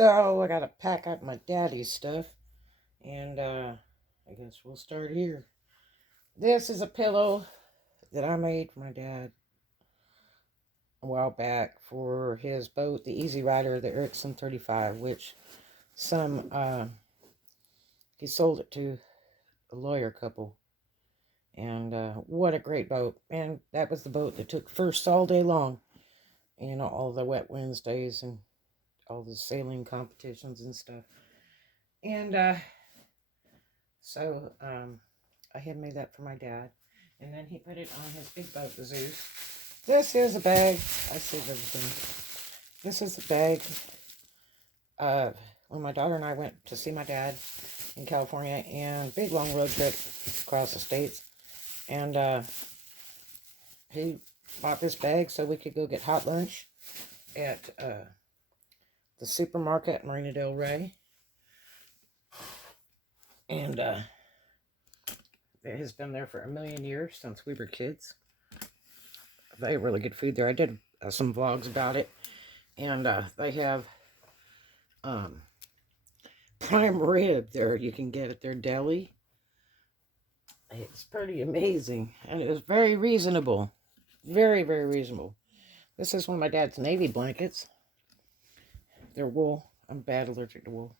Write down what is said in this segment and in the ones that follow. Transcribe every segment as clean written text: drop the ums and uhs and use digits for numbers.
So I gotta pack up my daddy's stuff, and I guess we'll start here. This is a pillow that I made for my dad a while back for his boat, the Easy Rider, the Erickson 35, which he sold it to a lawyer couple. And what a great boat. And that was the boat that took first all day long. You know, all the wet Wednesdays and all the sailing competitions and stuff. And so I had made that for my dad. And then he put it on his big boat, the Zeus. This is a bag. I saved everything. This is a bag. When my daughter and I went to see my dad in California, and big long road trip across the states. And he bought this bag so we could go get hot lunch at the supermarket at Marina del Rey. And it has been there for a million years since we were kids. They have really good food there. I did some vlogs about it. And they have prime rib there you can get at their deli. It's pretty amazing. And it was very reasonable. Very, very reasonable. This is one of my dad's Navy blankets. They're wool. I'm bad allergic to wool.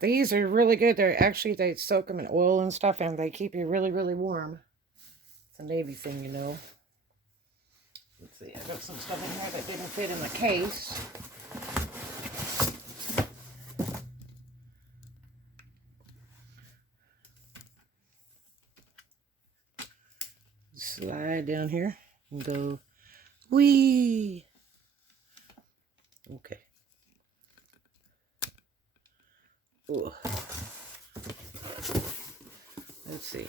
These are really good. They soak them in oil and stuff, and they keep you really, really warm. It's a Navy thing, you know. Let's see, I got some stuff in here that didn't fit in the case. Slide down here and go, whee! Okay. Ooh. Let's see.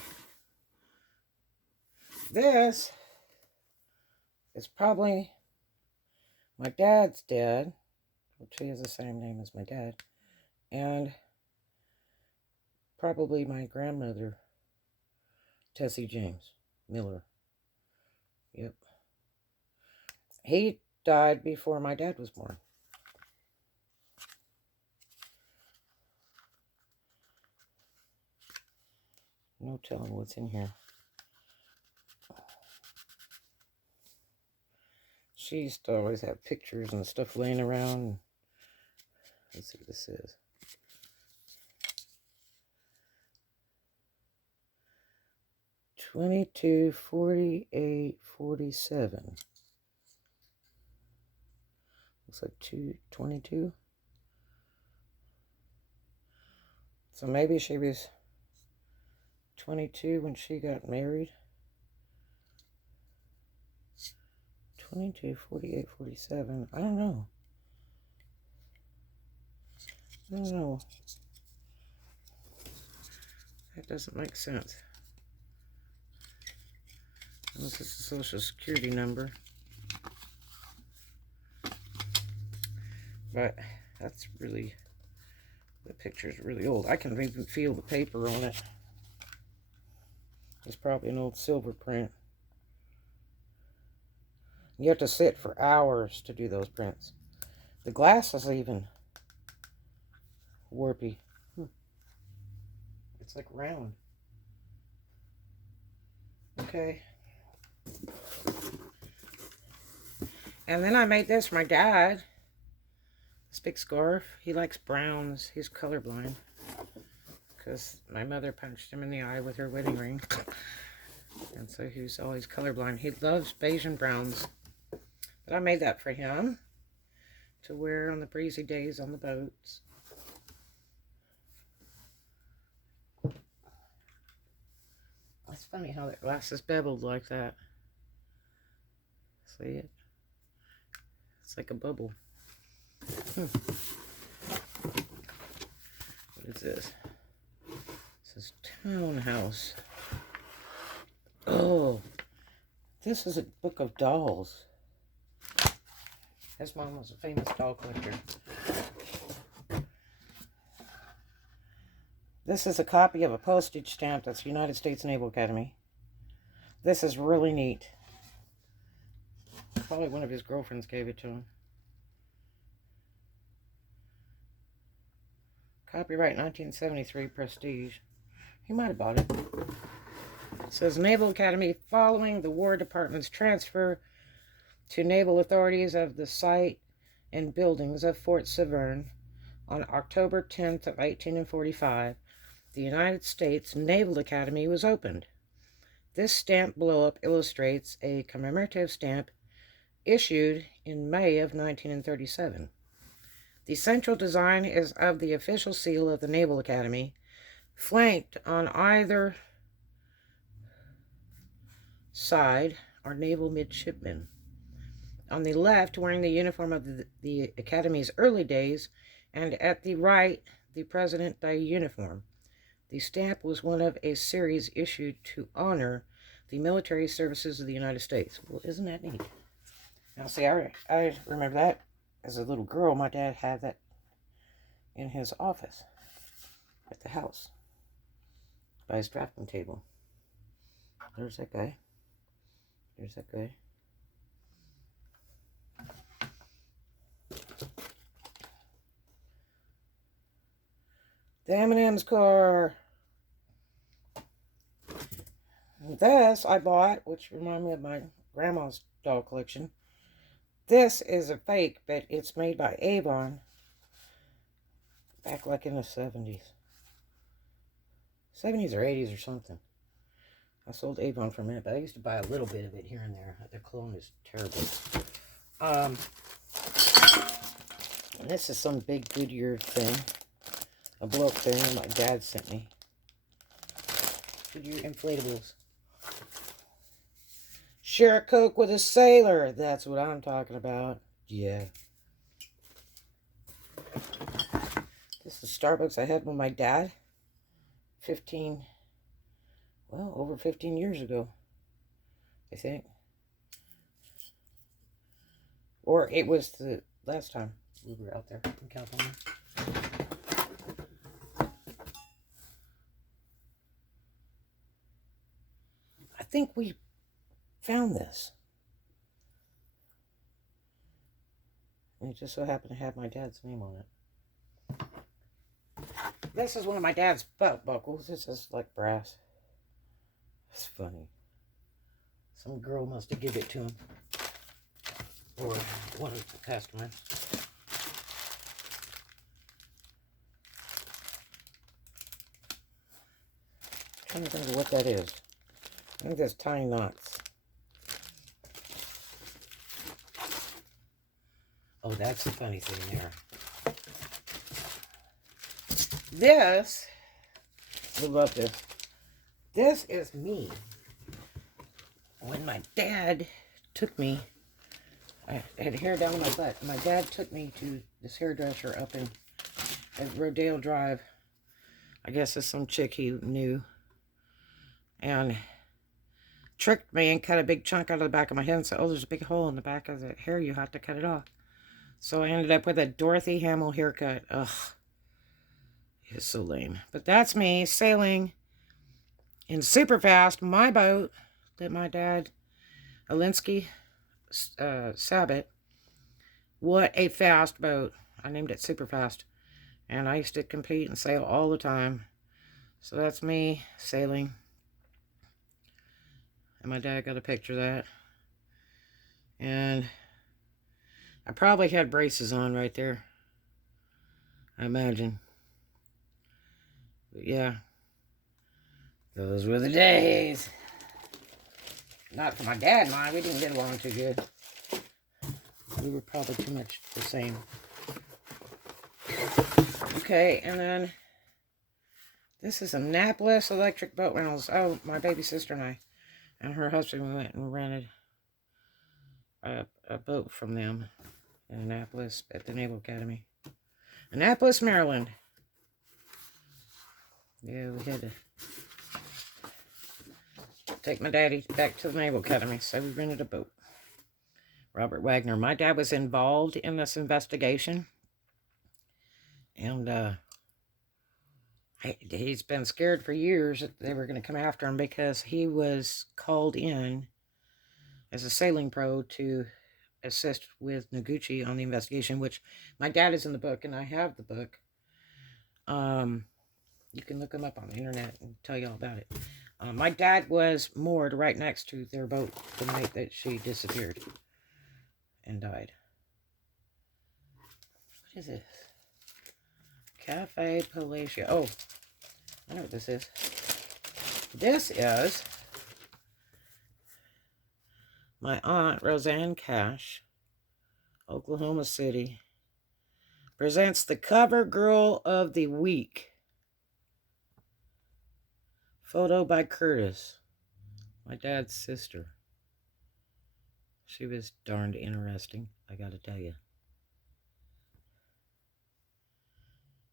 This is probably my dad's dad, which he has the same name as my dad, and probably my grandmother, Tessie James Miller. Yep. He died before my dad was born. No telling what's in here. She used to always have pictures and stuff laying around. Let's see what this is. $22, $48, $47. Looks like $22. So maybe she was 22 when she got married. 22, 48, 47. I don't know. That doesn't make sense. Unless it's a social security number. But that's really, the picture's really old. I can even feel the paper on it. It's probably an old silver print. You have to sit for hours to do those prints. The glass is even warpy. It's like round. Okay. And then I made this for my dad. This big scarf. He likes browns. He's colorblind. Because my mother punched him in the eye with her wedding ring. And so he's always colorblind. He loves beige and browns. But I made that for him to wear on the breezy days on the boats. It's funny how that glass is beveled like that. See it? It's like a bubble. What is this? This is Townhouse. Oh, this is a book of dolls. His mom was a famous doll collector. This is a copy of a postage stamp that's United States Naval Academy. This is really neat. Probably one of his girlfriends gave it to him. Copyright 1973, Prestige. He might have bought it. It says Naval Academy, following the War Department's transfer to naval authorities of the site and buildings of Fort Severn on October 10th of 1845, the United States Naval Academy was opened. This stamp blow-up illustrates a commemorative stamp issued in May of 1937. The central design is of the official seal of the Naval Academy, flanked on either side are naval midshipmen. On the left, wearing the uniform of the Academy's early days, and at the right, the President Day uniform. The stamp was one of a series issued to honor the military services of the United States. Well, isn't that neat? Now, see, I remember that as a little girl. My dad had that in his office at the house by his drafting table. There's that guy. There's that guy. The M&M's car. This I bought, which reminded me of my grandma's doll collection. This is a fake, but it's made by Avon. Back like in the 70s. 70s or 80s or something. I sold Avon for a minute, but I used to buy a little bit of it here and there. Their cologne is terrible. And this is some big Goodyear thing. A blow-up thing that my dad sent me. Goodyear inflatables. Share a Coke with a sailor. That's what I'm talking about. Yeah. This is Starbucks I had with my dad. Over 15 years ago, I think. Or it was the last time we were out there in California. I think we found this. And it just so happened to have my dad's name on it. This is one of my dad's belt buckles. This is like brass. It's funny. Some girl must have given it to him. Or one of the customers. I'm trying to think of what that is. I think that's tying knots. Oh, that's the funny thing there. This, I love this. This is me. When my dad took me, I had hair down my butt. My dad took me to this hairdresser up at Rodeo Drive. I guess it's some chick he knew. And tricked me and cut a big chunk out of the back of my head and said, oh, there's a big hole in the back of the hair. You have to cut it off. So I ended up with a Dorothy Hamill haircut. Ugh. It's so lame. But that's me sailing in super fast, my boat that my dad, Alinsky Sabot. What a fast boat. I named it Super Fast. And I used to compete and sail all the time. So that's me sailing. And my dad got a picture of that. And I probably had braces on right there. I imagine. But yeah. Those were the days. Not for my dad and I. We didn't get along too good. We were probably too much the same. Okay, and then this is Annapolis Electric Boat Rentals. Oh, my baby sister and I and her husband, we went and rented a boat from them in Annapolis at the Naval Academy. Annapolis, Maryland. Yeah, we had to take my daddy back to the Naval Academy, so we rented a boat. Robert Wagner. My dad was involved in this investigation. And He's been scared for years that they were going to come after him because he was called in as a sailing pro to assist with Noguchi on the investigation, which my dad is in the book, and I have the book. You can look him up on the internet and tell you all about it. My dad was moored right next to their boat the night that she disappeared and died. What is this? Cafe Palacio. Oh, I know what this is. This is my aunt, Roseanne Cash, Oklahoma City, presents the Cover Girl of the Week. Photo by Curtis, my dad's sister. She was darned interesting, I gotta tell you.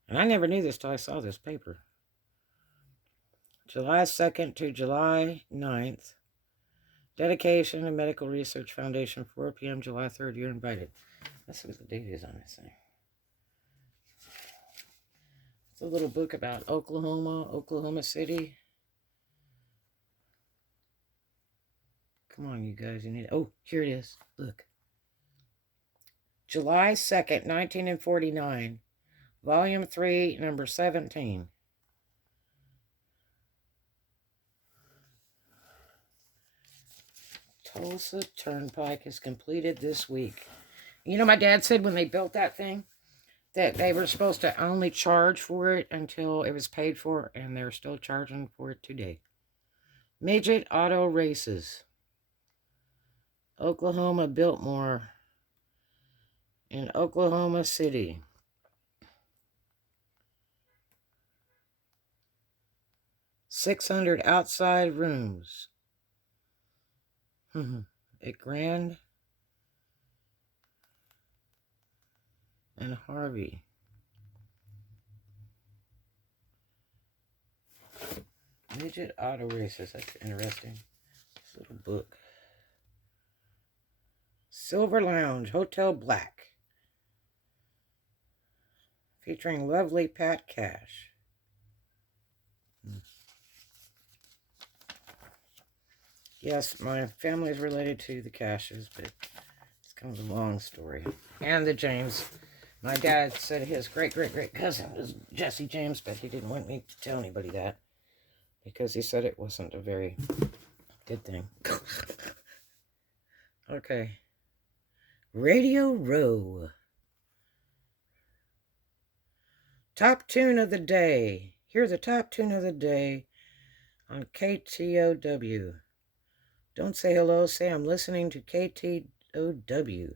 And I never knew this till I saw this paper. July 2nd to July 9th. Dedication to Medical Research Foundation, 4 p.m. July 3rd. You're invited. Let's see what the date is on this thing. It's a little book about Oklahoma City. Come on, you guys. You need... Oh, here it is. Look. July 2nd, 1949. Volume 3, number 17. Tulsa Turnpike is completed this week. You know, my dad said when they built that thing that they were supposed to only charge for it until it was paid for, and they're still charging for it today. Midget Auto Races. Oklahoma Biltmore in Oklahoma City. $600 outside rooms. At Grand and Harvey. Midget Auto Races. That's interesting. This little book. Silver Lounge, Hotel Black. Featuring lovely Pat Cash. Yes, my family is related to the Cashes, but it's kind of a long story. And the James. My dad said his great-great-great cousin was Jesse James, but he didn't want me to tell anybody that because he said it wasn't a very good thing. Okay. Radio Row. Top tune of the day. Here's the top tune of the day on KTOW. Don't say hello, say I'm listening to KTOW.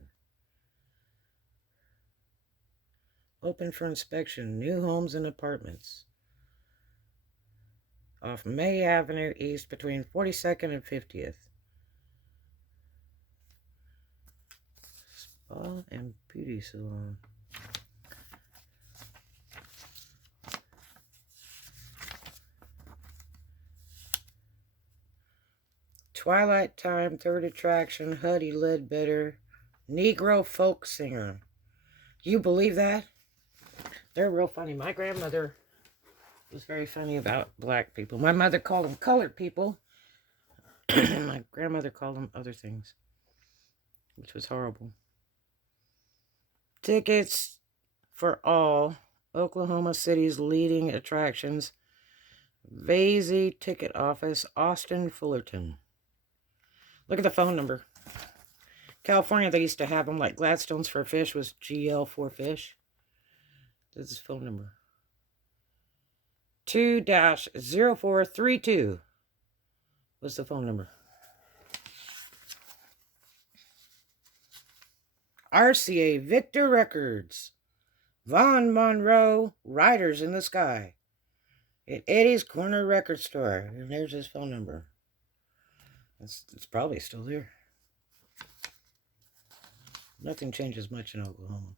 Open for inspection, new homes and apartments. Off May Avenue East between 42nd and 50th. Spa and beauty salon. Twilight Time, third attraction, Huddy Ledbetter, Negro folk singer. You believe that? They're real funny. My grandmother was very funny about black people. My mother called them colored people. My grandmother called them other things, which was horrible. Tickets for all Oklahoma City's leading attractions. Vasey Ticket Office, Austin Fullerton. Look at the phone number. California, they used to have them like Gladstones for Fish was GL4Fish. This is phone number. 2-0432 was the phone number. RCA Victor Records. Vaughn Monroe, Riders in the Sky. At Eddie's Corner Record Store. And there's his phone number. It's probably still there. Nothing changes much in Oklahoma.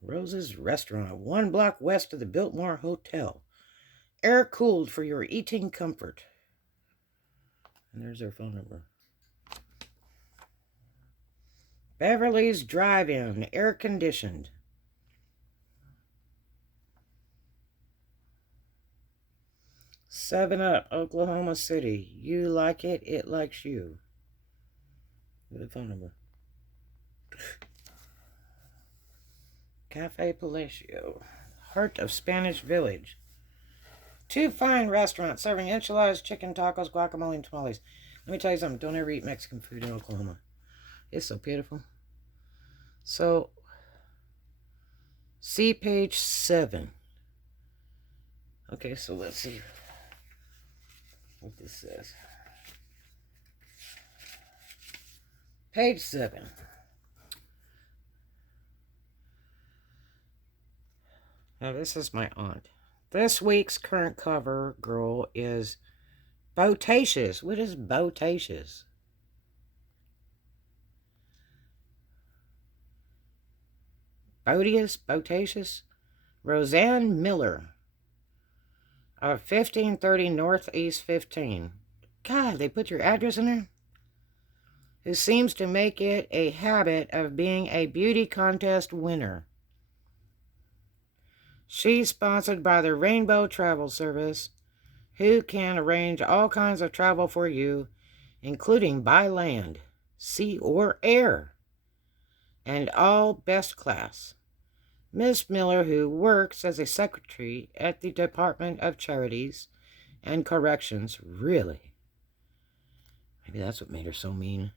Rose's Restaurant, 1 block west of the Biltmore Hotel. Air cooled for your eating comfort. And there's their phone number. Beverly's Drive-In, air conditioned. 7-Up, Oklahoma City. You like it, it likes you. With a phone number. Cafe Palacio, heart of Spanish Village. 2 fine restaurants serving enchiladas, chicken tacos, guacamole, and tamales. Let me tell you something. Don't ever eat Mexican food in Oklahoma. It's so beautiful. So, see page 7. Okay, so let's see what this says. Page 7. Now, this is my aunt. This week's current cover girl is Botacious. What is Botacious? Botacious? Roseanne Miller. Of 1530 Northeast 15. God, they put your address in there? Who seems to make it a habit of being a beauty contest winner. She's sponsored by the Rainbow Travel Service, who can arrange all kinds of travel for you, including by land, sea, or air, and all best class. Miss Miller, who works as a secretary at the Department of Charities and Corrections, really? Maybe that's what made her so mean.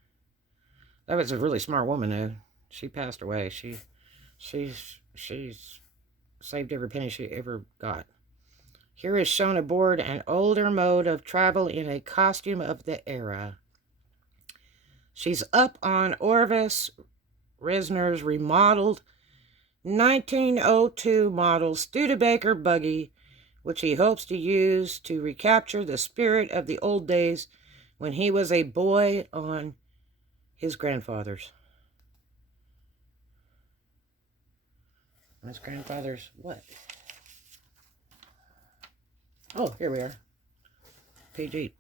That was a really smart woman, though. She passed away. She's saved every penny she ever got. Here is shown aboard an older mode of travel in a costume of the era. She's up on Orvis Risner's remodeled 1902 model Studebaker buggy, which he hopes to use to recapture the spirit of the old days when he was a boy on his grandfather's. His grandfather's what? Oh, here we are. Page 8.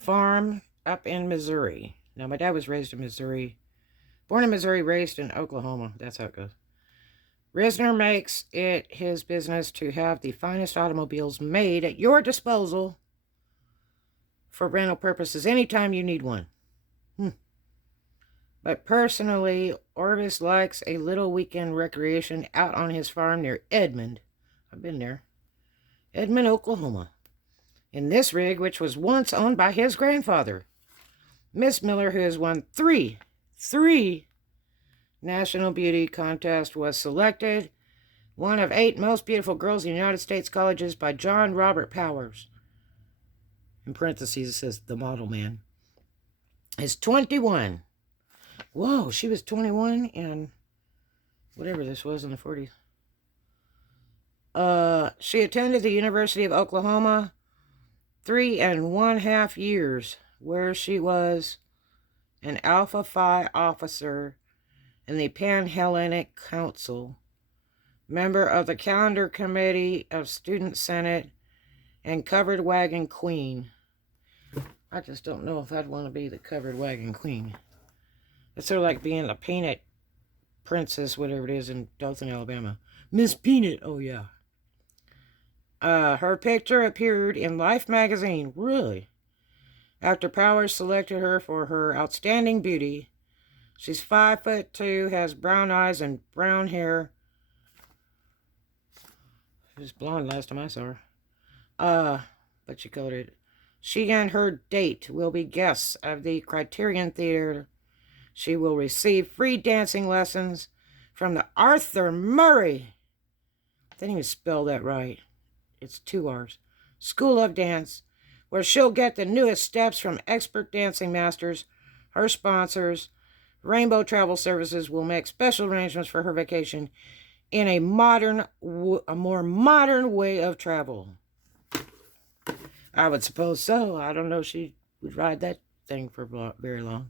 Farm up in Missouri. Now, my dad was raised in Missouri. Born in Missouri, raised in Oklahoma. That's how it goes. Risner makes it his business to have the finest automobiles made at your disposal for rental purposes anytime you need one. But personally, Orvis likes a little weekend recreation out on his farm near Edmond. I've been there. Edmond, Oklahoma. In this rig, which was once owned by his grandfather. Miss Miller, who has won three National Beauty Contests, was selected one of 8 most beautiful girls in the United States colleges by John Robert Powers. In parentheses, it says the model man. Is 21. Whoa, she was 21 in whatever this was in the 40s. She attended the University of Oklahoma 3.5 years, where she was an Alpha Phi officer in the Pan-Hellenic Council, member of the Calendar Committee of Student Senate, and Covered Wagon Queen. I just don't know if I'd want to be the Covered Wagon Queen. It's sort of like being the Peanut Princess, whatever it is, in Dothan, Alabama. Miss Peanut, oh yeah. Her picture appeared in Life magazine, really? After Powers selected her for her outstanding beauty. She's 5'2", has brown eyes and brown hair. She was blonde last time I saw her. But she colored it. She and her date will be guests of the Criterion Theater. She will receive free dancing lessons from the Arthur Murray. I didn't even spell that right. It's 2 R's. School of Dance, where she'll get the newest steps from expert dancing masters. Her sponsors, Rainbow Travel Services, will make special arrangements for her vacation in a more modern way of travel. I would suppose so. I don't know if she would ride that thing for very long.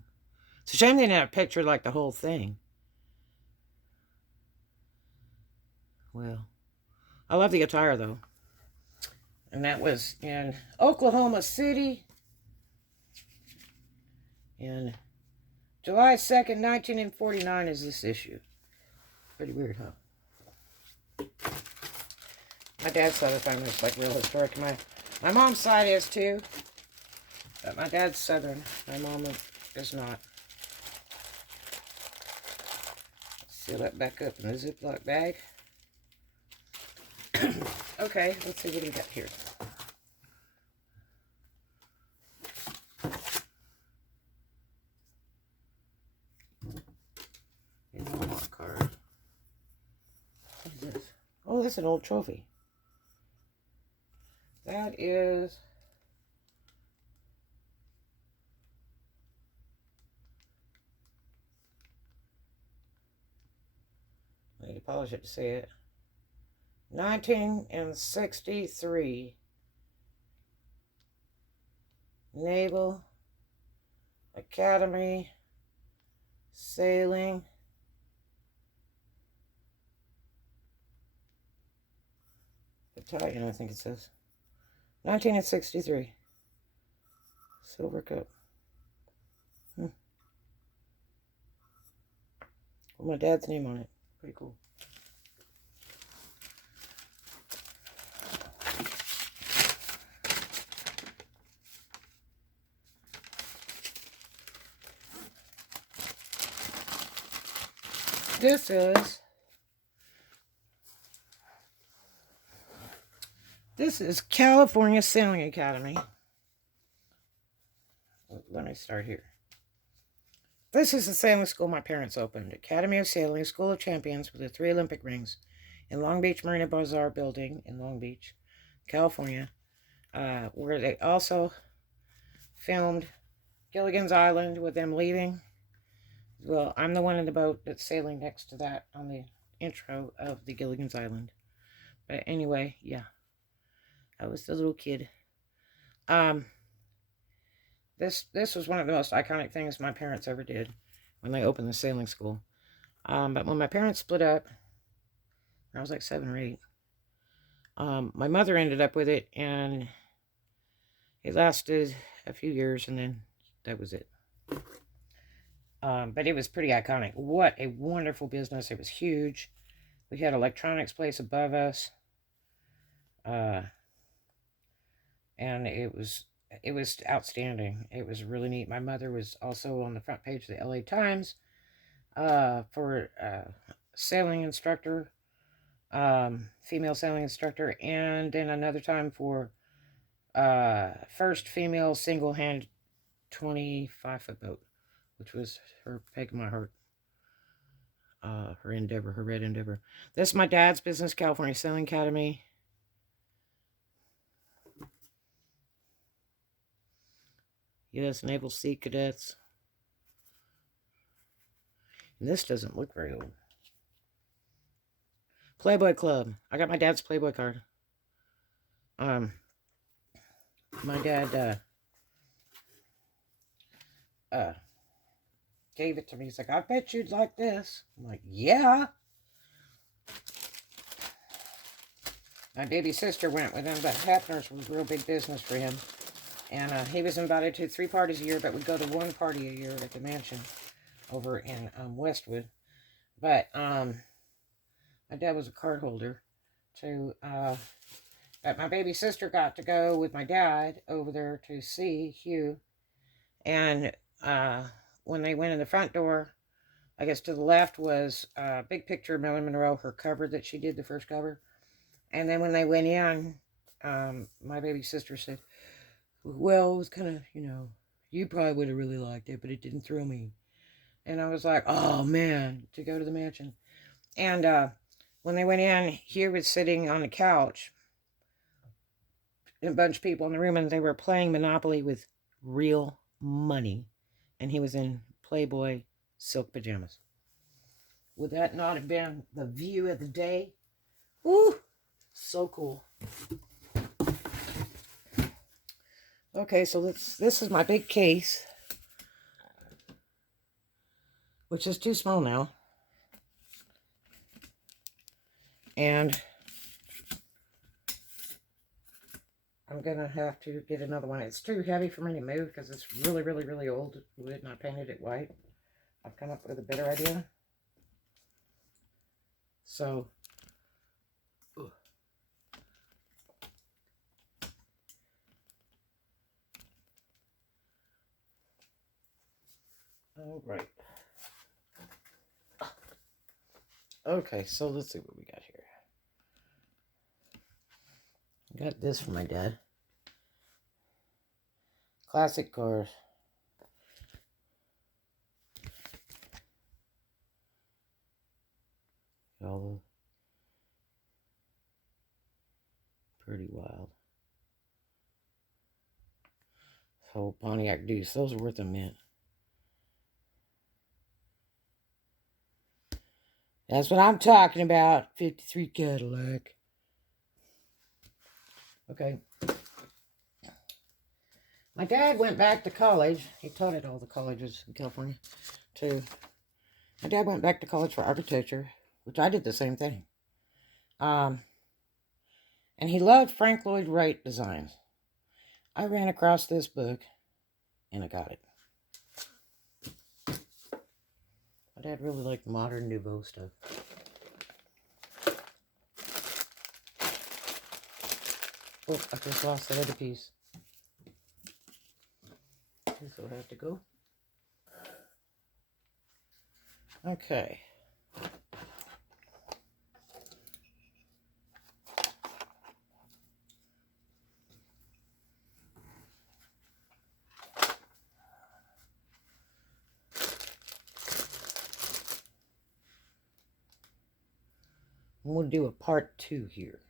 It's a shame they didn't have a picture like the whole thing. Well, I love the attire, though. And that was in Oklahoma City in July 2nd, 1949 is this issue. Pretty weird, huh? My dad's side of the family is like real historic. My mom's side is too, but my dad's Southern. My mom is not. Seal that back up in the Ziploc bag. Okay, let's see what we got here. Card. What is this? Oh, that's an old trophy. That is... I need to polish it to see it. 1963. Naval Academy Sailing Battalion, I think it says. 1963. Silver cup. Well, my dad's name on it. Pretty cool. This is California Sailing Academy. Let me start here. This is the sailing school my parents opened. Academy of Sailing, School of Champions with the 3 Olympic rings in Long Beach Marina Bazaar building in Long Beach, California, where they also filmed Gilligan's Island with them leaving. Well, I'm the one in the boat that's sailing next to that on the intro of the Gilligan's Island. But anyway, yeah. I was the little kid. This was one of the most iconic things my parents ever did when they opened the sailing school. But when my parents split up, I was like 7 or 8. My mother ended up with it, and it lasted a few years, and then that was it. But it was pretty iconic. What a wonderful business. It was huge. We had electronics place above us. And it was outstanding. It was really neat. My mother was also on the front page of the LA Times for sailing instructor, female sailing instructor, and then another time for first female single-hand 25-foot boat, which was her peg in my heart. Her endeavor, her red endeavor. This is my dad's business, California Sailing Academy. U.S. Naval Sea Cadets. And this doesn't look very old. Playboy Club. I got my dad's Playboy card. My dad gave it to me. He's like, I bet you'd like this. I'm like, yeah. My baby sister went with him, but Hapner's was real big business for him. And he was invited to 3 parties a year, but would go to 1 party a year at the mansion over in Westwood. But my dad was a card holder too. But my baby sister got to go with my dad over there to see Hugh. And when they went in the front door, I guess to the left was a big picture of Marilyn Monroe, her cover that she did, the first cover. And then when they went in, my baby sister said, well, it was kind of, you probably would have really liked it, but it didn't thrill me. And I was like, oh, man, to go to the mansion. And when they went in, Hugh was sitting on the couch, and a bunch of people in the room, and they were playing Monopoly with real money. And he was in Playboy silk pajamas. Would that not have been the view of the day? Woo! So cool. Okay, so this is my big case, which is too small now. And I'm going to have to get another one. It's too heavy for me to move because it's really, really, really old wood, and I painted it white. I've come up with a better idea. So, All right. Okay, so let's see what we got here. I got this for my dad. Classic cars. All pretty wild. So Pontiac Deuce, those are worth a mint. That's what I'm talking about. 53 Cadillac. Okay. My dad went back to college. He taught at all the colleges in California, too. My dad went back to college for architecture, which I did the same thing. And he loved Frank Lloyd Wright designs. I ran across this book, and I got it. My dad really liked modern nouveau stuff. Oh, I just lost the other piece. This will have to go. Okay. I'm going to do a part 2 here.